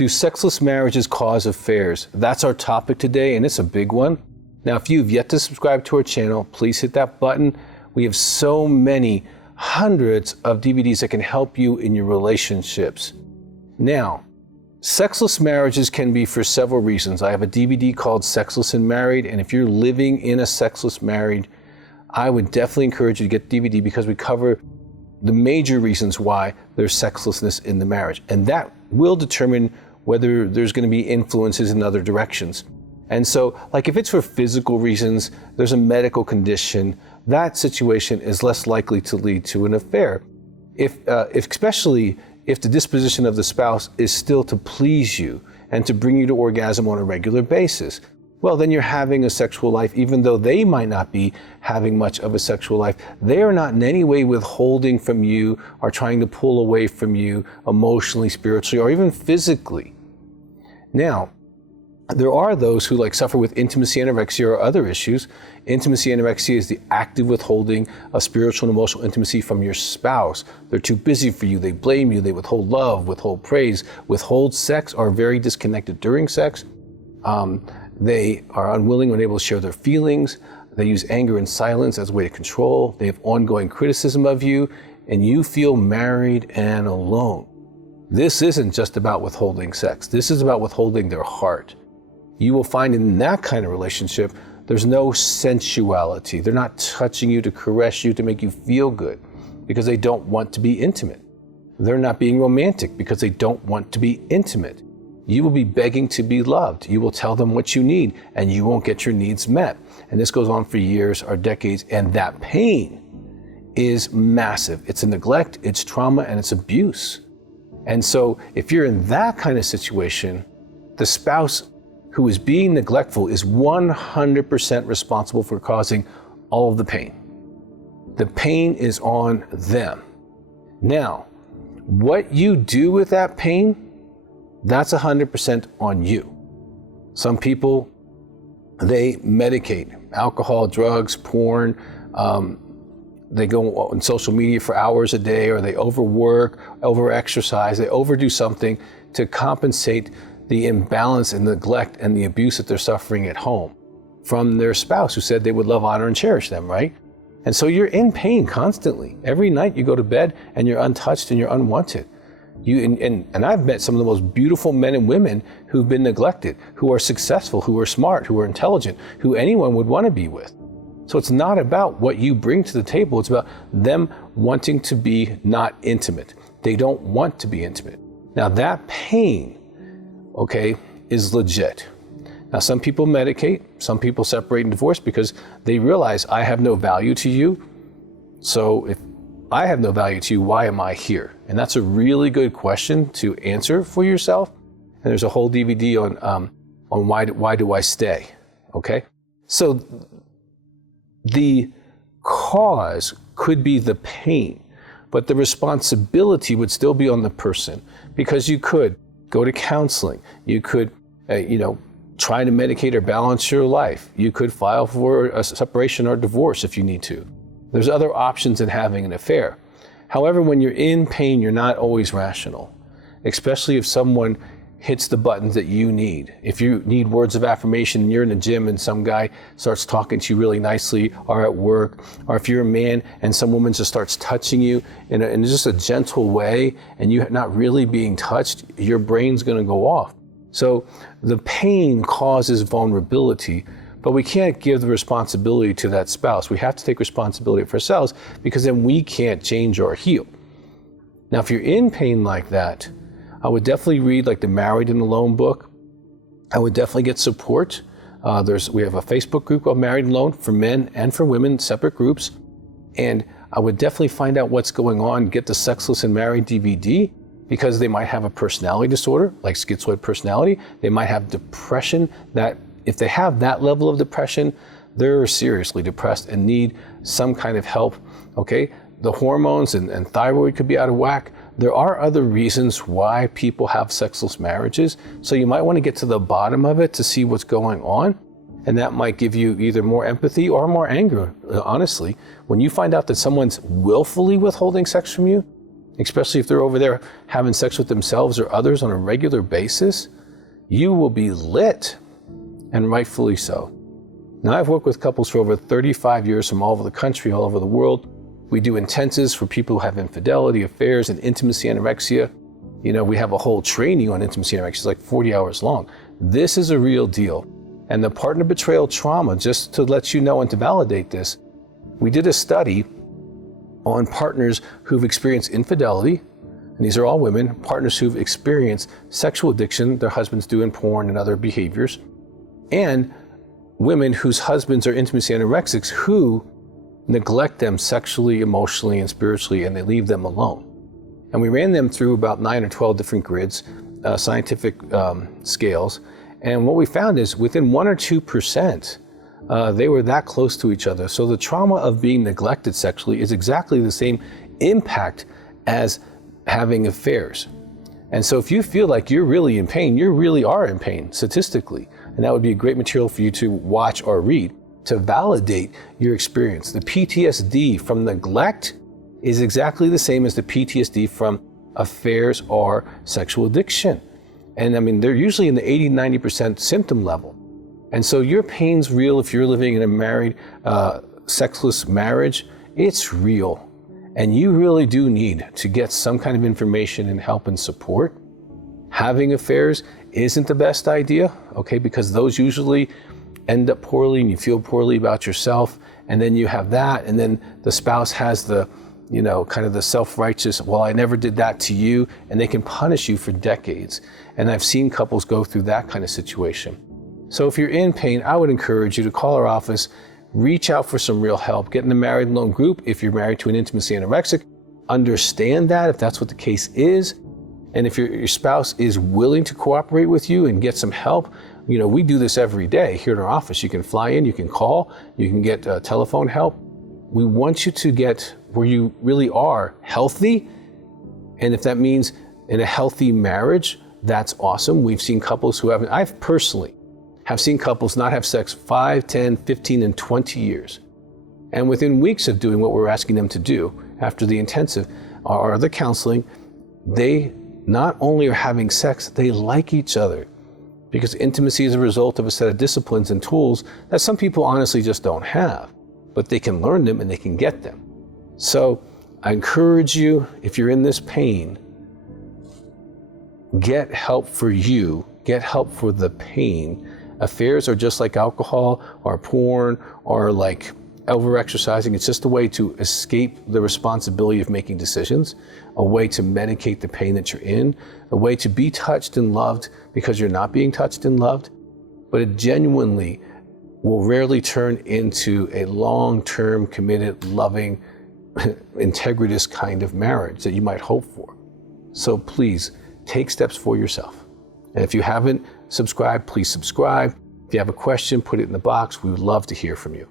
Do sexless marriages cause affairs? That's our topic today, and it's a big one. Now, if you've yet to subscribe to our channel, please hit that button. We have so many, hundreds of DVDs that can help you in your relationships. Now, sexless marriages can be for several reasons. I have a DVD called Sexless and Married, and if you're living in a sexless marriage, I would definitely encourage you to get the DVD because we cover the major reasons why there's sexlessness in the marriage. And that will determine whether there's going to be influences in other directions. And so, like if it's for physical reasons, there's a medical condition, that situation is less likely to lead to an affair. Especially if the disposition of the spouse is still to please you and to bring you to orgasm on a regular basis, well, then you're having a sexual life, even though they might not be having much of a sexual life. They are not in any way withholding from you or trying to pull away from you emotionally, spiritually, or even physically. Now, there are those who suffer with intimacy anorexia or other issues. Intimacy anorexia is the active withholding of spiritual and emotional intimacy from your spouse. They're too busy for you, they blame you, they withhold love, withhold praise, withhold sex, are very disconnected during sex. They are unwilling or unable to share their feelings. They use anger and silence as a way to control. They have ongoing criticism of you, and you feel married and alone. This isn't just about withholding sex. This is about withholding their heart. You will find in that kind of relationship, there's no sensuality. They're not touching you to caress you to make you feel good because they don't want to be intimate. They're not being romantic because they don't want to be intimate. You will be begging to be loved. You will tell them what you need and you won't get your needs met. And this goes on for years or decades, and that pain is massive. It's a neglect, it's trauma, and it's abuse. And so if you're in that kind of situation, the spouse who is being neglectful is 100% responsible for causing all of the pain. The pain is on them. Now, what you do with that pain, that's 100% on you. Some people, they medicate, alcohol, drugs, porn, they go on social media for hours a day, or they overwork, overexercise, they overdo something to compensate the imbalance and neglect and the abuse that they're suffering at home from their spouse who said they would love, honor, and cherish them, right? And so you're in pain constantly. Every night you go to bed and you're untouched and you're unwanted. And I've met some of the most beautiful men and women who've been neglected, who are successful, who are smart, who are intelligent, who anyone would want to be with. So it's not about what you bring to the table. It's about them wanting to be not intimate. They don't want to be intimate. Now that pain, okay, is legit. Now some people medicate, some people separate and divorce because they realize I have no value to you. So if I have no value to you, why am I here? And that's a really good question to answer for yourself. And there's a whole DVD on why do I stay, okay? So the cause could be the pain, but the responsibility would still be on the person, because you could go to counseling, you could, try to medicate or balance your life. You could file for a separation or divorce if you need to. There's other options in having an affair. However, when you're in pain, you're not always rational, especially if someone hits the buttons that you need. If you need words of affirmation and you're in the gym and some guy starts talking to you really nicely, or at work, or if you're a man and some woman just starts touching you in just a gentle way and you're not really being touched, your brain's gonna go off. So the pain causes vulnerability, but we can't give the responsibility to that spouse. We have to take responsibility for ourselves, because then we can't change or heal. Now, if you're in pain like that, I would definitely read the Married and Alone book. I would definitely get support. We have a Facebook group called Married and Alone for men and for women, separate groups. And I would definitely find out what's going on, get the Sexless and Married DVD, because they might have a personality disorder, like schizoid personality. They might have depression. That if they have that level of depression, they're seriously depressed and need some kind of help, okay? The hormones and thyroid could be out of whack. There are other reasons why people have sexless marriages, so you might want to get to the bottom of it to see what's going on, and that might give you either more empathy or more anger, honestly. When you find out that someone's willfully withholding sex from you, especially if they're over there having sex with themselves or others on a regular basis, you will be lit, and rightfully so. Now, I've worked with couples for over 35 years from all over the country, all over the world. We do intensives for people who have infidelity, affairs, and intimacy anorexia. You know, we have a whole training on intimacy anorexia, it's like 40 hours long. This is a real deal. And the partner betrayal trauma, just to let you know and to validate this, we did a study on partners who've experienced infidelity, and these are all women, partners who've experienced sexual addiction, their husbands doing porn and other behaviors, and women whose husbands are intimacy anorexics who neglect them sexually, emotionally, and spiritually, and they leave them alone. And we ran them through about 9 or 12 different grids, scientific scales, and what we found is within 1 or 2%, they were that close to each other. So the trauma of being neglected sexually is exactly the same impact as having affairs. And so if you feel like you're really in pain, you really are in pain statistically. And that would be a great material for you to watch or read to validate your experience. The PTSD from neglect is exactly the same as the PTSD from affairs or sexual addiction. And I mean, they're usually in the 80-90% symptom level. And so your pain's real if you're living in a married, sexless marriage. It's real. And you really do need to get some kind of information and help and support. Having affairs isn't the best idea, okay, because those usually end up poorly and you feel poorly about yourself. And then you have that, and then the spouse has the, you know, kind of the self-righteous, well, I never did that to you, and they can punish you for decades. And I've seen couples go through that kind of situation. So if you're in pain, I would encourage you to call our office, reach out for some real help, get in the married alone group if you're married to an intimacy anorexic, understand that if that's what the case is. And if your spouse is willing to cooperate with you and get some help, you know, we do this every day here in our office. You can fly in, you can call, you can get telephone help. We want you to get where you really are healthy. And if that means in a healthy marriage, that's awesome. We've seen couples who haven't, I've personally have seen couples not have sex 5, 10, 15, and 20 years. And within weeks of doing what we're asking them to do after the intensive or the counseling, they not only are having sex, they like each other. Because intimacy is a result of a set of disciplines and tools that some people honestly just don't have, but they can learn them and they can get them. So I encourage you, if you're in this pain, get help for you, get help for the pain. Affairs are just like alcohol or porn or like over-exercising. It's just a way to escape the responsibility of making decisions, a way to medicate the pain that you're in, a way to be touched and loved because you're not being touched and loved. But it genuinely will rarely turn into a long-term, committed, loving, integritous kind of marriage that you might hope for. So please take steps for yourself. And if you haven't subscribed, please subscribe. If you have a question, put it in the box. We would love to hear from you.